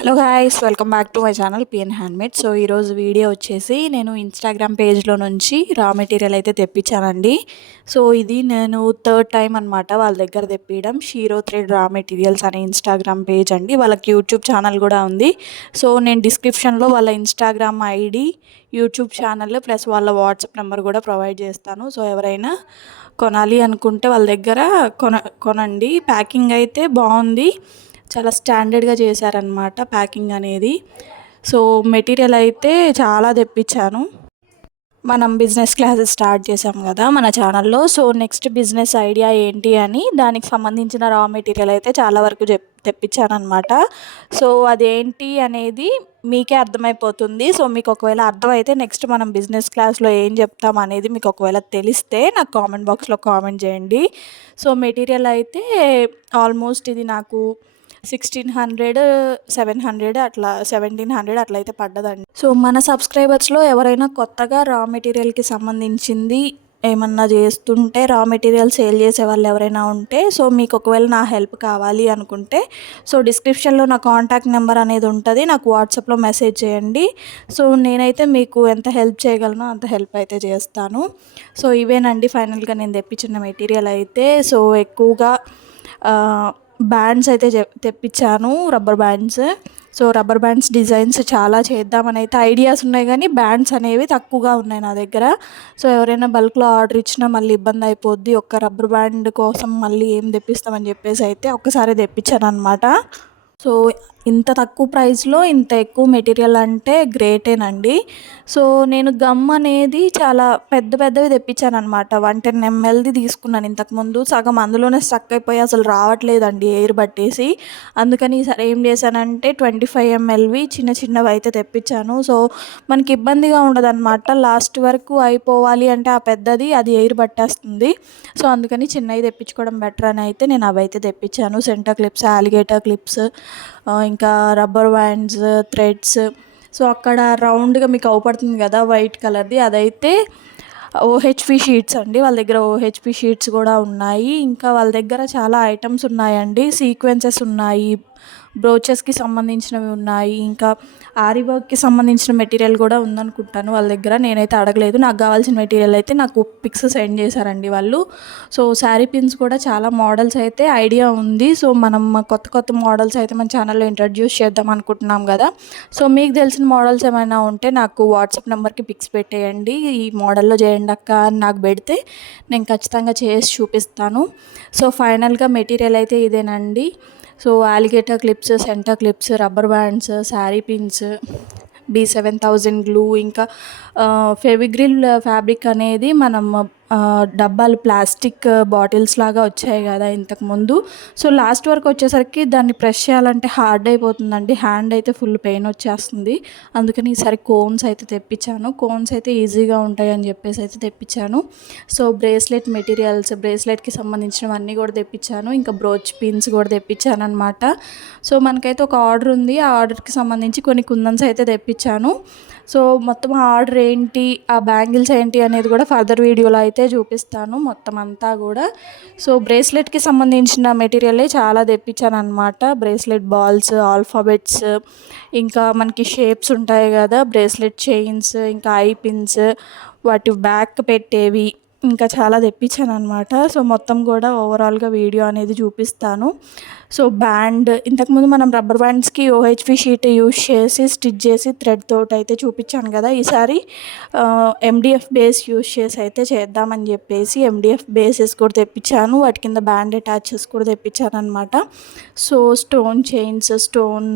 Hello guys, welcome back to my channel PN handmade. So ఈరోజు video వచ్చేసి నేను Instagram పేజ్లో నుంచి రా మెటీరియల్ అయితే తెప్పించానండి. సో ఇది నేను థర్డ్ టైం అనమాట వాళ్ళ దగ్గర తెప్పించడం. షీరో థ్రెడ్ రా మెటీరియల్స్ అనే ఇన్స్టాగ్రామ్ పేజ్ అండి. వాళ్ళకి యూట్యూబ్ ఛానల్ కూడా ఉంది. సో నేను డిస్క్రిప్షన్లో వాళ్ళ Instagram ID, YouTube channel plus వాళ్ళ వాట్సాప్ నెంబర్ కూడా ప్రొవైడ్ చేస్తాను. సో ఎవరైనా కొనాలి అనుకుంటే వాళ్ళ దగ్గర కొనండి. ప్యాకింగ్ అయితే బాగుంది, చాలా స్టాండర్డ్గా చేశారనమాట ప్యాకింగ్ అనేది. సో మెటీరియల్ అయితే చాలా తెప్పించాను. మనం బిజినెస్ క్లాసెస్ స్టార్ట్ చేసాం కదా మన ఛానల్లో. సో నెక్స్ట్ బిజినెస్ ఐడియా ఏంటి అని దానికి సంబంధించిన రా మెటీరియల్ అయితే చాలా వరకు తెప్పించానమాట. సో అదేంటి అనేది మీకే అర్థమైపోతుంది. సో మీకు ఒకవేళ అర్థమైతే నెక్స్ట్ మనం బిజినెస్ క్లాస్లో ఏం చెప్తాం అనేది మీకు ఒకవేళ తెలిస్తే నాకు కామెంట్ బాక్స్లో కామెంట్ చేయండి. సో మెటీరియల్ అయితే ఆల్మోస్ట్ ఇది నాకు 1600, 700 అట్లా 1700 అట్లా అయితే పడ్డదండి. సో మన సబ్స్క్రైబర్స్లో ఎవరైనా కొత్తగా రా మెటీరియల్కి సంబంధించింది ఏమన్నా చేస్తుంటే, రా మెటీరియల్ సేల్ చేసే వాళ్ళు ఎవరైనా ఉంటే, సో మీకు ఒకవేళ నా హెల్ప్ కావాలి అనుకుంటే సో డిస్క్రిప్షన్లో నా కాంటాక్ట్ నెంబర్ అనేది ఉంటుంది, నాకు వాట్సాప్లో మెసేజ్ చేయండి. సో నేనైతే మీకు ఎంత హెల్ప్ చేయగలనో అంత హెల్ప్ అయితే చేస్తాను. సో ఇవేనండి ఫైనల్గా నేను తెప్పించిన మెటీరియల్ అయితే. సో ఎక్కువగా బ్యాండ్స్ అయితే తెప్పించాను, rubber bands. So rubber bands designs చాలా చేద్దామని అయితే ఐడియాస్ ఉన్నాయి, కానీ బ్యాండ్స్ అనేవి తక్కువగా ఉన్నాయి నా దగ్గర. సో ఎవరైనా బల్క్లో ఆర్డర్ ఇచ్చినా మళ్ళీ ఇబ్బంది అయిపోద్ది, ఒక్క రబ్బర్ బ్యాండ్ కోసం మళ్ళీ ఏం తెప్పిస్తామని చెప్పేసి అయితే ఒక్కసారి తెప్పించాను అనమాట. సో ఇంత తక్కువ ప్రైస్లో ఇంత ఎక్కువ మెటీరియల్ అంటే గ్రేటేనండి. సో నేను గమ్ అనేది చాలా పెద్దవి తెప్పించాను అనమాట. 110 mlది తీసుకున్నాను ఇంతకుముందు. సగం అందులోనే స్టక్ అయిపోయి అసలు రావట్లేదండి ఎయిర్ పట్టేసి. అందుకని ఈసారి ఏం చేశానంటే 25 mlవి చిన్నవి అయితే తెప్పించాను. సో మనకి ఇబ్బందిగా ఉండదన్నమాట, లాస్ట్ వరకు అయిపోవాలి అంటే ఆ పెద్దది అది ఎయిర్ పట్టేస్తుంది. సో అందుకని చిన్నవి తెప్పించుకోవడం బెటర్ అని అయితే నేను అవి అయితే తెప్పించాను. సెంటర్ క్లిప్స్, అలిగేటర్ క్లిప్స్, ఇంకా రబ్బర్ బ్యాండ్స్, థ్రెడ్స్. సో అక్కడ రౌండ్గా మీకు అవపడుతుంది కదా వైట్ కలర్ది, అదైతే ఓహెచ్పి షీట్స్ అండి. వాళ్ళ దగ్గర ఓహెచ్పి షీట్స్ కూడా ఉన్నాయి. ఇంకా వాళ్ళ దగ్గర చాలా ఐటమ్స్ ఉన్నాయండి. సీక్వెన్సెస్ ఉన్నాయి, బ్రోచెస్కి సంబంధించినవి ఉన్నాయి, ఇంకా ఆరి వర్క్కి సంబంధించిన మెటీరియల్ కూడా ఉందనుకుంటాను వాళ్ళ దగ్గర. నేనైతే అడగలేదు, నాకు కావాల్సిన మెటీరియల్ అయితే నాకు పిక్స్ సెండ్ చేశారండి వాళ్ళు. సో శారీ పిన్స్ కూడా చాలా మోడల్స్ అయితే ఐడియా ఉంది. సో మనం కొత్త మోడల్స్ అయితే మన ఛానల్లో ఇంట్రడ్యూస్ చేద్దాం అనుకుంటున్నాం కదా. సో మీకు తెలిసిన మోడల్స్ ఏమైనా ఉంటే నాకు వాట్సాప్ నెంబర్కి పిక్స్ పెట్టేయండి, ఈ మోడల్లో చేయండి అక్క అని నాకు పెడితే నేను ఖచ్చితంగా చేసి చూపిస్తాను. సో ఫైనల్గా మెటీరియల్ అయితే ఇదేనండి. So alligator clips, centre clips, rubber bands, sari pins, B7000 glue, ఇంకా ఫెవిగ్రిల్ ఫ్యాబ్రిక్ అనేది మనం డబ్బాలు ప్లాస్టిక్ బాటిల్స్ లాగా వచ్చాయి కదా ఇంతకుముందు. సో లాస్ట్ వరకు వచ్చేసరికి దాన్ని ప్రెస్ చేయాలంటే హార్డ్ అయిపోతుందండి, హ్యాండ్ అయితే ఫుల్ పెయిన్ వచ్చేస్తుంది. అందుకని ఈసారి కోన్స్ అయితే తెప్పించాను. కోన్స్ అయితే ఈజీగా ఉంటాయి అని చెప్పేసి అయితే తెప్పించాను. సో బ్రేస్లెట్ మెటీరియల్స్, బ్రేస్లెట్కి సంబంధించినవన్నీ కూడా తెప్పించాను. ఇంకా బ్రోచ్ పిన్స్ కూడా తెప్పించాను అనమాట. సో మనకైతే ఒక ఆర్డర్ ఉంది, ఆ ఆర్డర్కి సంబంధించి కొన్ని కుందన్స్ అయితే తెప్పించాను. సో మొత్తం ఆర్డర్ ఏంటి, ఆ బ్యాంగిల్స్ ఏంటి అనేది కూడా ఫర్దర్ వీడియోలో అయితే చూపిస్తాను మొత్తం అంతా కూడా. సో బ్రేస్లెట్కి సంబంధించిన మెటీరియలే చాలా తెప్పించాను అనమాట. బ్రేస్లెట్ బాల్స్, ఆల్ఫాబెట్స్, ఇంకా మనకి షేప్స్ ఉంటాయి కదా బ్రేస్లెట్ చైన్స్, ఇంకా ఐ పిన్స్, వాటి బ్యాక్ పెట్టేవి, ఇంకా చాలా తెప్పించాను అనమాట. సో మొత్తం కూడా ఓవరాల్గా వీడియో అనేది చూపిస్తాను. సో బ్యాండ్, ఇంతకుముందు మనం రబ్బర్ బ్యాండ్స్కి ఓహెచ్పి షీట్ యూజ్ చేసి స్టిచ్ చేసి థ్రెడ్ తోటి అయితే చూపించాను కదా. ఈసారి MDF బేస్ యూజ్ చేసి అయితే చేద్దామని చెప్పేసి MDF బేసెస్ కూడా తెప్పించాను. వాటి కింద బ్యాండ్ అటాచెస్ కూడా తెప్పించాను అనమాట. So stone chains, stone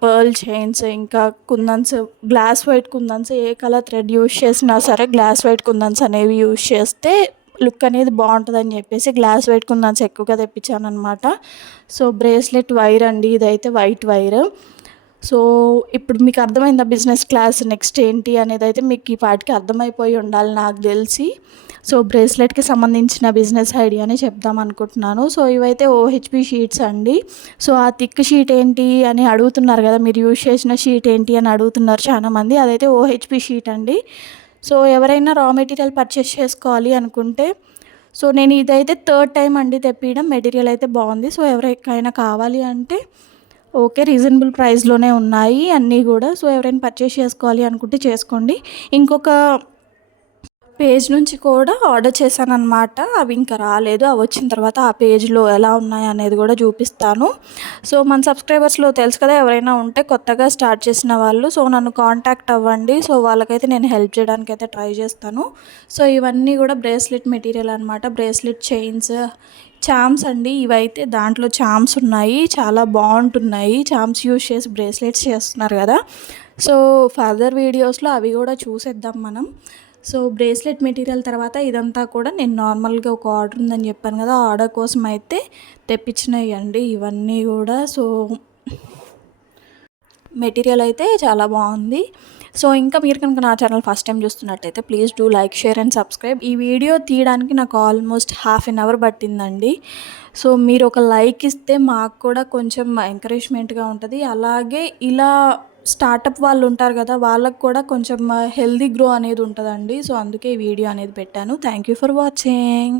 pearl chains, ఇంకా కుందన్స్, గ్లాస్ వైట్ కుందన్స్, ఏ కలర్ థ్రెడ్ యూజ్ చేసినా సరే గ్లాస్ వైట్ కుందన్స్ అనేవి యూజ్ చేస్తే లుక్ అనేది బాగుంటుందని చెప్పేసి గ్లాస్ వైట్ కుందన్స్ ఎక్కువగా తెప్పించాను అనమాట. సో బ్రేస్లెట్ వైర్ అండి, ఇదైతే వైట్ వైర్. సో ఇప్పుడు మీకు అర్థమైందా బిజినెస్ క్లాస్ నెక్స్ట్ ఏంటి అనేది అయితే మీకు ఈ పాటికి అర్థమైపోయి ఉండాలి నాకు తెలిసి. సో బ్రేస్లెట్కి సంబంధించిన బిజినెస్ ఐడియాని చెప్దాం అనుకుంటున్నాను. సో ఇవైతే ఓహెచ్పి షీట్స్ అండి. సో ఆ థిక్ షీట్ ఏంటి అని అడుగుతున్నారు కదా, మీరు యూజ్ చేసిన షీట్ ఏంటి అని అడుగుతున్నారు చాలామంది. అదైతే ఓహెచ్పి షీట్ అండి. సో ఎవరైనా రా మెటీరియల్ పర్చేస్ చేసుకోవాలి అనుకుంటే, సో నేను ఇదైతే థర్డ్ టైం అండి తెప్పించడం. మెటీరియల్ అయితే బాగుంది. సో ఎవరికైనా కావాలి అంటే ఓకే. రీజనబుల్ ప్రైస్‌లోనే ఉన్నాయి అన్నీ గూడా. సో, ఎవరైనా పర్చేస్ చేసుకోవాలి అనుకుంటే చేసుకోండి. ఇంకొక పేజ్ నుంచి కూడా ఆర్డర్ చేశాననమాట. అవి ఇంకా రాలేదు. అవి వచ్చిన తర్వాత ఆ పేజ్‌లో ఎలా ఉన్నాయనేది గూడా చూపిస్తాను. సో, మన సబ్స్క్రైబర్స్‌లో తెలుసు కదా! ఎవరైనా ఉంటే కొత్తగా స్టార్ట్ చేసిన వాళ్ళు. సో, నన్ను కాంటాక్ట్ అవ్వండి. సో, వాళ్ళకైతే నేను హెల్ప్ చేయడానికైతే ట్రై చేస్తాను. సో, ఇవన్నీ గూడా బ్రేస్లెట్ మెటీరియల్ అనమాట. బ్రేస్లెట్ చైన్స్, చామ్స్ అండి. ఇవైతే దాంట్లో చామ్స్ ఉన్నాయి. చాలా బావుంటున్నాయి. చామ్స్ యూజ్ చేసి బ్రేస్లెట్స్ చేస్తున్నారు గదా! సో, ఫర్దర్ వీడియోస్‌లో అవి గూడా చూసేద్దాం మనం. సో, బ్రేస్లెట్ మెటీరియల్ తర్వాత ఇదంతా కూడా నేను నార్మల్‌గా ఒక ఆర్డర్ ఉందని చెప్పాను కదా! ఆ ఆర్డర్ కోసం అయితే తెప్పించినయండి ఇవన్నీ గూడా. సో, మెటీరియల్ అయితే చాలా బాగుంది. సో, ఇంకా మీరు కనుక నా ఛానల్ ఫస్ట్ టైం చూస్తున్నట్టయితే please do like, share and subscribe. ఈ వీడియో తీయడానికి నాకు ఆల్మోస్ట్ హాఫ్ ఎన్ అవర్ పట్టిందండి. సో, మీరు ఒక లైక్ ఇస్తే మాకు కూడా కొంచెం ఎంకరేజ్మెంట్గా ఉంటుంది. అలాగే ఇలా స్టార్టప్ వాళ్ళు ఉంటారు కదా! వాళ్ళకి కూడా కొంచెం హెల్తీ గ్రో అనేది ఉంటుందండి. సో, అందుకే ఈ వీడియో అనేది పెట్టాను. Thank you for watching.